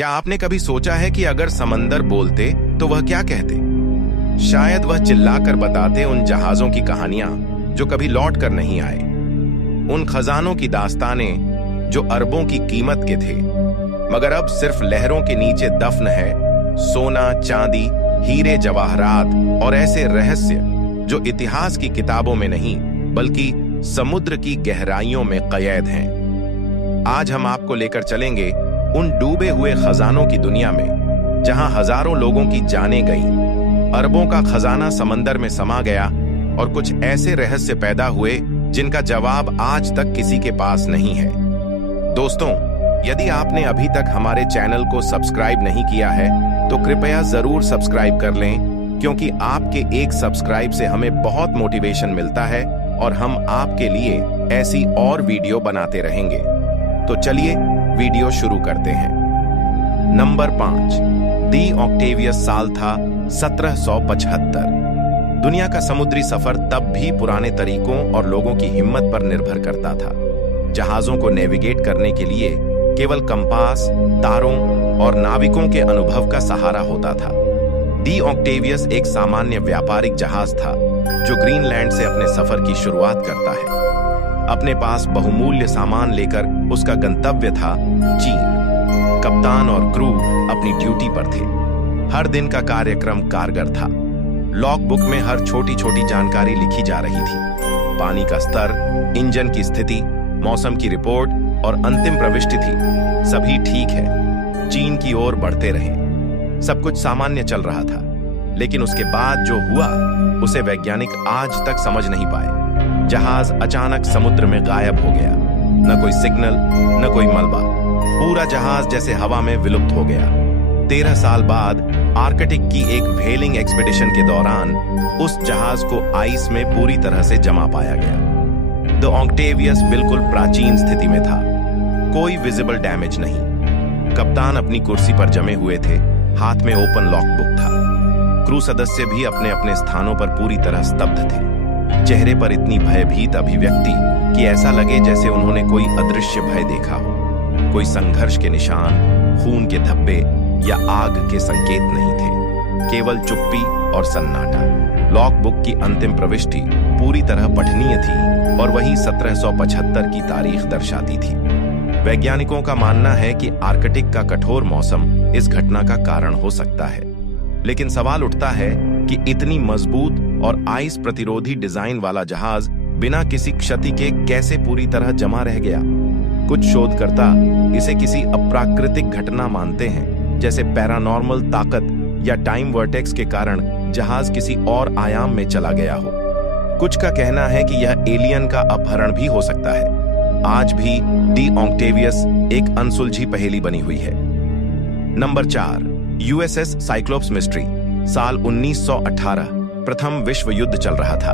क्या आपने कभी सोचा है कि अगर समंदर बोलते तो वह क्या कहते? शायद वह चिल्लाकर बताते उन जहाजों की कहानियां जो कभी लौट कर नहीं आए, उन खजानों की दास्तानें जो अरबों की कीमत के थे, मगर अब सिर्फ लहरों के नीचे दफन है सोना, चांदी, हीरे, जवाहरात और ऐसे रहस्य जो इतिहास की किताबों में नहीं बल्कि समुद्र की गहराइयों में कैद हैं। आज हम आपको लेकर चलेंगे उन डूबे हुए खजानों की दुनिया में जहां हजारों लोगों की जानें गईं, अरबों का खजाना समंदर में समा गया और कुछ ऐसे रहस्य पैदा हुए जिनका जवाब आज तक किसी के पास नहीं है। दोस्तों, यदि आपने अभी तक हमारे चैनल को सब्सक्राइब नहीं किया है तो कृपया जरूर सब्सक्राइब कर लें, क्योंकि आपके एक सब्सक्राइब से हमें बहुत मोटिवेशन मिलता है और हम आपके लिए ऐसी और वीडियो बनाते रहेंगे। तो चलिए वीडियो शुरू करते हैं। नंबर 5, दी ऑक्टेवियस। साल था 1775। दुनिया का समुद्री सफर तब भी पुराने तरीकों और लोगों की हिम्मत पर निर्भर करता था। जहाजों को नेविगेट करने के लिए केवल कंपास, तारों और नाविकों के अनुभव का सहारा होता था। दी ऑक्टेवियस एक सामान्य व्यापारिक जहाज था जो ग्रीनलैंड से अपने सफर की शुरुआत करता है। अपने पास बहुमूल्य सामान लेकर उसका गंतव्य था चीन। कप्तान और क्रू अपनी ड्यूटी पर थे। हर दिन का कार्यक्रम कारगर था। लॉग बुक में हर छोटी छोटी जानकारी लिखी जा रही थी। पानी का स्तर, इंजन की स्थिति, मौसम की रिपोर्ट और अंतिम प्रविष्टि थी। सभी ठीक है। चीन की ओर बढ़ते रहे। सब कुछ सामान्य चल रहा था, लेकिन उसके बाद जो हुआ उसे वैज्ञानिक आज तक समझ नहीं पाए। जहाज अचानक समुद्र में गायब हो गया। न कोई सिग्नल, न कोई मलबा। पूरा जहाज जैसे हवा में विलुप्त हो गया। 13 साल बाद आर्कटिक की एक व्हेलिंग एक्सपीडिशन के दौरान उस जहाज को आइस में पूरी तरह से जमा पाया गया। द ऑक्टेवियस बिल्कुल प्राचीन स्थिति में था। कोई विजिबल डैमेज नहीं। कप्तान अपनी कुर्सी पर जमे हुए थे। हाथ में ओपन लॉक बुक था। क्रू सदस्य भी अपने अपने स्थानों पर पूरी तरह स्तब्ध थे। चेहरे पर इतनी भयभीत अभिव्यक्ति कि ऐसा लगे जैसे उन्होंने कोई अदृश्य भय देखा हो। कोई संघर्ष के निशान, खून के धब्बे या आग के संकेत नहीं थे। केवल चुप्पी और सन्नाटा। लॉग बुक की अंतिम प्रविष्टि पूरी तरह पठनीय थी और वही 1775 की तारीख दर्शाती थी। वैज्ञानिकों का मानना है कि आर्कटिक का कठोर मौसम इस घटना का कारण हो सकता है, लेकिन सवाल उठता है कि इतनी मजबूत और आइस प्रतिरोधी डिजाइन वाला जहाज बिना किसी क्षति के कैसे पूरी तरह जमा रह गया। कुछ शोधकर्ता इसे किसी अप्राकृतिक घटना मानते हैं, जैसे पैरानॉर्मल ताकत या टाइम वर्टेक्स के कारण जहाज किसी और आयाम में चला गया हो। कुछ का कहना है कि यह एलियन का अपहरण भी हो सकता है। आज भी दी ऑक्टेवियस एक अनसुलझी पहेली बनी हुई है। Number 4, USS cyclops mystery. साल 1918। प्रथम विश्व युद्ध चल रहा था।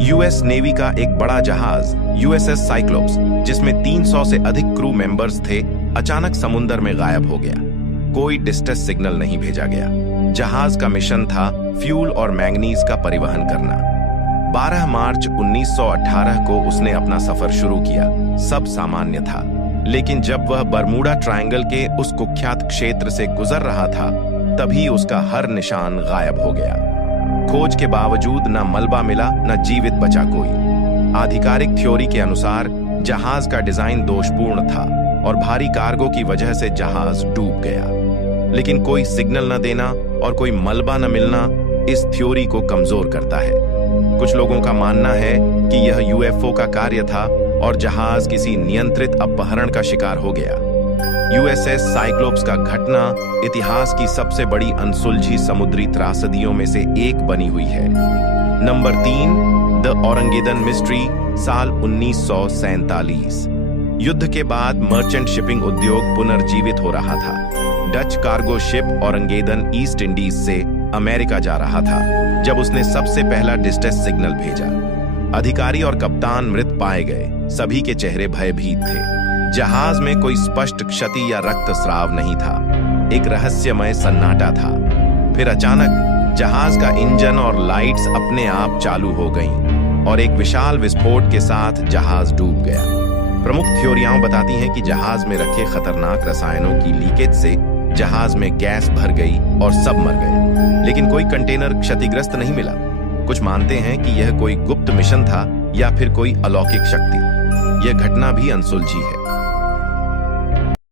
यूएस नेवी का एक बड़ा जहाज यूएसएस साइक्लोप्स, जिसमें 300 से अधिक क्रू मेंबर्स थे, अचानक समुद्र में गायब हो गया। कोई डिस्ट्रेस सिग्नल नहीं भेजा गया। जहाज का मिशन था फ्यूल और मैंगनीज का परिवहन करना। 12 मार्च 1918 को उसने अपना सफर शुरू किया। सब सामान्य था, लेकिन जब वह बरमूडा ट्रायंगल के उस कुख्यात क्षेत्र से गुजर रहा था, तभी उसका हर निशान गायब हो गया। खोज के बावजूद न मलबा मिला, न जीवित बचा कोई। आधिकारिक थ्योरी के अनुसार जहाज का डिजाइन दोषपूर्ण था और भारी कार्गो की वजह से जहाज डूब गया। लेकिन कोई सिग्नल न देना और कोई मलबा न मिलना इस थ्योरी को कमजोर करता है। कुछ लोगों का मानना है कि यह यूएफओ का कार्य था और जहाज किसी नियंत्रित अपहरण का शिकार हो गया। यूएसएस साइक्लोप्स का घटना इतिहास की सबसे बड़ी अनसुलझी समुद्री त्रासदियों में से एक बनी हुई है। Number 3, the Ourang Medan mystery. साल 1947। युद्ध के बाद मर्चेंट शिपिंग उद्योग पुनर्जीवित हो रहा था। Dutch cargo ship Ourang Medan East Indies से अमेरिका जा रहा था जब उसने सबसे पहला डिस्ट्रेस सिग्नल भेजा। अधिकारी और कप्तान मृत पाए गए। सभी के चेहरे भयभीत थे। जहाज में कोई स्पष्ट क्षति या रक्तस्राव नहीं था। एक रहस्यमय सन्नाटा था। फिर अचानक जहाज का इंजन और लाइट्स अपने आप चालू हो गईं और एक विशाल विस्फोट के साथ जहाज डूब गया। प्रमुख थ्योरियां बताती हैं कि जहाज में रखे खतरनाक रसायनों की लीकेज से जहाज में गैस भर गई और सब मर गए, लेकिन कोई कंटेनर क्षतिग्रस्त नहीं मिला। कुछ मानते हैं कि यह कोई गुप्त मिशन था या फिर कोई अलौकिक शक्ति। यह घटना भी अनसुलझी है।